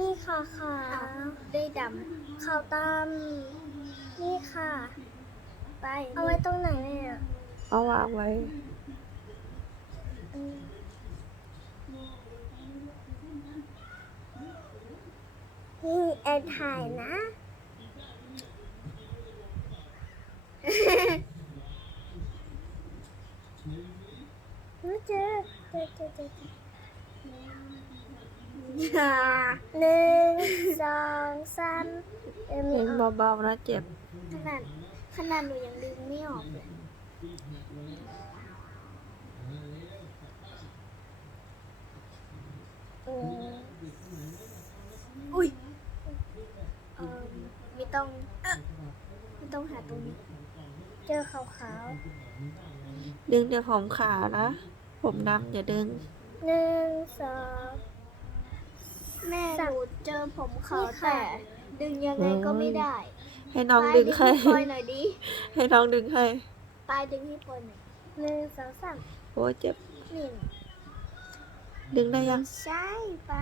นี่ค่ะขาได้ดขาวตามนี่ค่ะำไป เอาไว้ตรงไหนเนี่ยเอาวางไว้อืมนี่แอนถ่ายนะรู้เจอเจอเจอเจอเจอ หนึ่งสองสามเอ็มเพลงออกเบาๆนะเจ็บ ขนาดขนาดหนูยังดึงไม่ออกเลยอืมอุ้ยเออไม่ต้องเอ๊ะไม่ต้องหาตรงนี้ เจอขาวขาวดึงแต่ผมขาวนะ ผมดำอย่าดึงๆหนึ่งสอง แม่สัหกนูเจอผมขาวนี่ค่ะแต่ ดึงยังไงก็ไม่ได้ให้น้องปายดึงให้พี่ปอยหน่อยดิให้น้องดึงให้ปลายดึงให้ปอยหน่อยหนึ่งสองสามโอ้ยเจ็บนี่ดึงได้ยังใช่ไป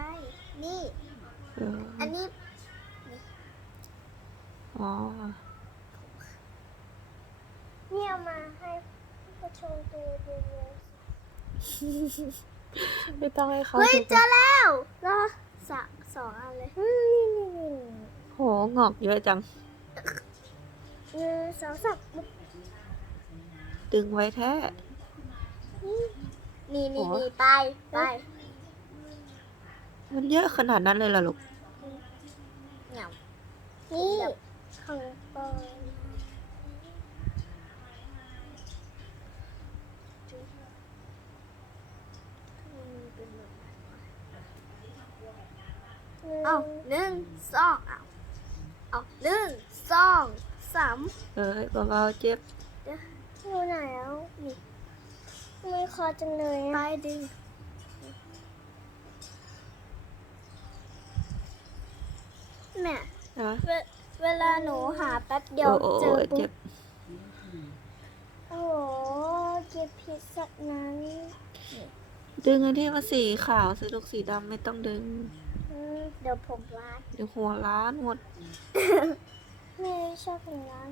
นี่เอออันนี้อ๋อนี่เอามาให้ผู้ชมดูดูเลยไม่ต้องให้เขาเฮ้ยดูเจอแล้วเหรอ สะสองอันเลยอืมนี่นี่นี่โหงอกเยอะจัง หนึ่งสองสามดึงไว้แท้ นี่นี่โอ้นี่ไปไปมันเยอะขนาดนั้นเลยเหรอลูก เหงานี่ ของปอย เอ้าหนึ่งสองเอ้าเอาหนึ่งสองสามเอ้ยเบาๆเจ็บอยู่ไหนแล้วนี่ไม่คอจังเลยไปอะดึงแม่นะเวเวลาหนูหาแป๊บเดียวโอ้โหเจอปุ๊เจ็บบโอ้โหเก็บผิดสักนั้นดึงอันที่มันสีขาวสีลูกสีดำไม่ต้องดึงอืม เดี๋ยวผมล้างเดี๋ยวหัวล้านหมดไม่ชอบผมล้าง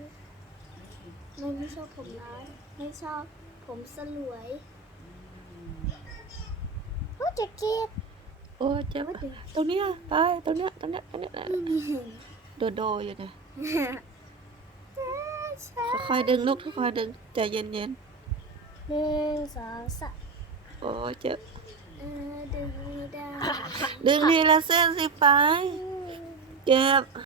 ไม่ไม่ชอบผมร้ายไม่ชอบผมสลวยโอ้จะเก็บโอ้ยเจ็บตรงเนี้ยไปตรงเนี้ยตรงเนี้ยตรงเนี้ยโดโดอยู่เนี่ยค่อยๆดึงลูกค่อยๆดึงใจเย็นหนึ่งสองสามๆโอ้ยเจ็บเออ ดึงดีละเส้นสิไปเจ็บ